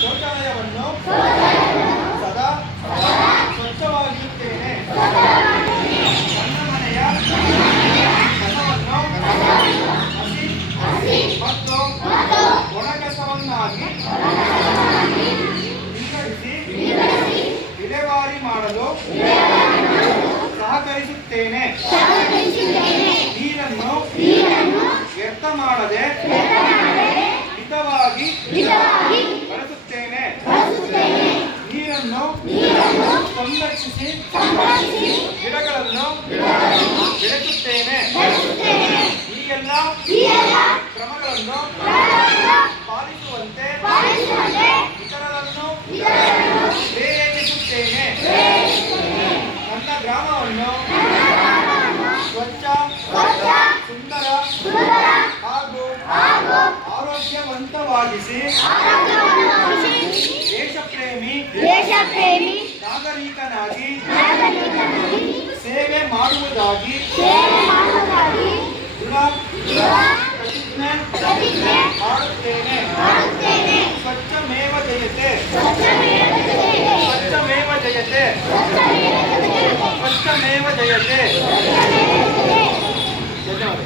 ಶೌಚಾಲಯವನ್ನು ಸದಾ ಸ್ವಚ್ಛವಾಗಿರುತ್ತೇನೆ. ನನ್ನ ಮನೆಯ ಕಸವನ್ನು ಹಸಿ ಮತ್ತು ಒಣಕಸವನ್ನಾಗಿ ವಿಂಗಡಿಸಿ ವಿಲೇವಾರಿ ಮಾಡಲು ಸಹಕರಿಸುತ್ತೇನೆ. ನೀರನ್ನು ವ್ಯರ್ಥ ಮಾಡದೆ ಮಿತವಾಗಿ ಬಳಸುತ್ತೇನೆ. ನೀರನ್ನು ಸಂರಕ್ಷಿಸಿ ಗಿಡಗಳನ್ನು ಬೆಳೆಸುತ್ತೇನೆ. ಈ ಎಲ್ಲ ಕ್ರಮಗಳನ್ನು ಪಾಲಿಸುವಂತೆ ಇತರರನ್ನು ಪ್ರೇರೇಪಿಸುತ್ತೇನೆ. ನನ್ನ ಗ್ರಾಮವನ್ನು ಸ್ವಚ್ಛ, ಸುಂದರ ಹಾಗೂ ಆರೋಗ್ಯವಂತವಾಗಿಸಿ ದೇಶಪ್ರೇಮಿ ನಾಗರಿಕನಾಗಿ ಸೇವೆ ಮಾಡುವುದಾಗಿ ಪ್ರತಿಜ್ಞೆ ಮಾಡುತ್ತೇನೆ. ಸ್ವಚ್ಛಮೇವ ಜಯತೆ, ಸ್ವಚ್ಛಮೇವ ಜಯತೆ, ಸ್ವಚ್ಛಮೇವ ಜಯತೆ. ಧನ್ಯವಾದ.